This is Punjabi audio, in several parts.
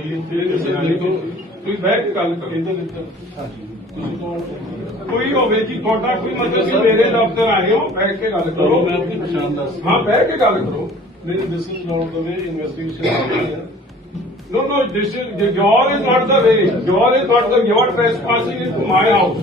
ਇੱਥੇ ਕਿਸੇ ਨੇ ਤੋਂ ਤੁਸੀਂ ਬਹਿ ਕੇ ਗੱਲ ਕਰੋ ਇਹਦੇ ਵਿੱਚ। ਤੁਸੀਂ ਕੌਣ ਕੋਈ ਹੋਵੇ ਜੀ ਤੁਹਾਡਾ ਕੋਈ ਮਤਲਬ ਕਿ ਮੇਰੇ ਦਫ਼ਤਰ ਆਏ ਹੋ ਬਹਿ ਕੇ ਗੱਲ ਕਰੋ। ਮੈਂ ਆਪਣੀ ਪਛਾਣ ਦੱਸ ਹਾਂ ਬਹਿ ਕੇ ਗੱਲ ਕਰੋ। ਮੇਰੇ is not the way investigation ਆ ਰਹੀ ਹੈ। No, no, this is, your is not the way. Your is not the, you are trespassing into my house.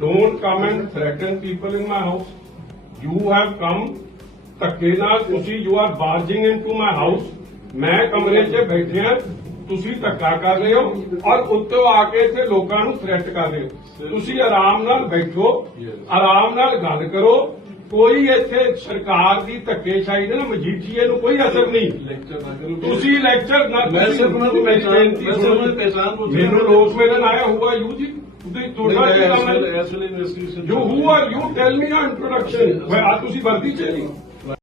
don't come and threaten people in my house you have come ਧੱਕੇ ਨਾਲ ਤੁਸੀਂ you are barging into my house ਮੈਂ ਕਮਰੇ 'ਚ ਬੈਠਿਆ ਤੁਸੀਂ ਧੱਕਾ ਕਰ ਰਹੇ ਹੋ ਔਰ ਉੱਤੋਂ ਆ ਕੇ ਇੱਥੇ ਲੋਕਾਂ ਨੂੰ ਥ੍ਰੈਟ ਕਰ ਰਹੇ ਹੋ। ਤੁਸੀਂ ਆਰਾਮ ਨਾਲ ਬੈਠੋ ਆਰਾਮ ਨਾਲ ਗੱਲ ਕਰੋ ਕੋਈ ਇੱਥੇ ਸਰਕਾਰ ਦੀ ਧੱਕੇਸ਼ਾਹੀ ਦੇ ਨਾ ਮਜੀਠੀਏ ਨੂੰ ਕੋਈ ਅਸਰ ਨਹੀਂ। ਲੈਕਚਰ ਨਾ ਕਰੋ ਤੁਸੀਂ ਲੈਕਚਰ ਨਾ ਮੈਂ ਸਿਰਫ ਉਹਨਾਂ ਮੇਰੀ ਪਹਿਚਾਣ- ਬੇਨਤੀ ਮੈਂ ਸਿਰਫ। ਉਹਨਾਂ ਦੀ ਪਹਿਚਾਣ ਪੁੱਛ ਰਿਹਾ। ਮੈਨੂੰ ਰੋਸ ਮਿਲਣ ਆਇਆ ਹੁਆ ਯੂ ਜੀ? ਤੁਸੀਂ ਤੁਹਾਡਾ ਕੀ ਕੰਮ ਹੈ ਐਸ ਵੇਲੇ investigation you who are you tell me ਨਾ ਇੰਟਰੋਡਕਸ਼ਨ ਮੈਂ ਆ ਤੁਸੀਂ ਵਰਦੀ ਚ ਨਹੀਂ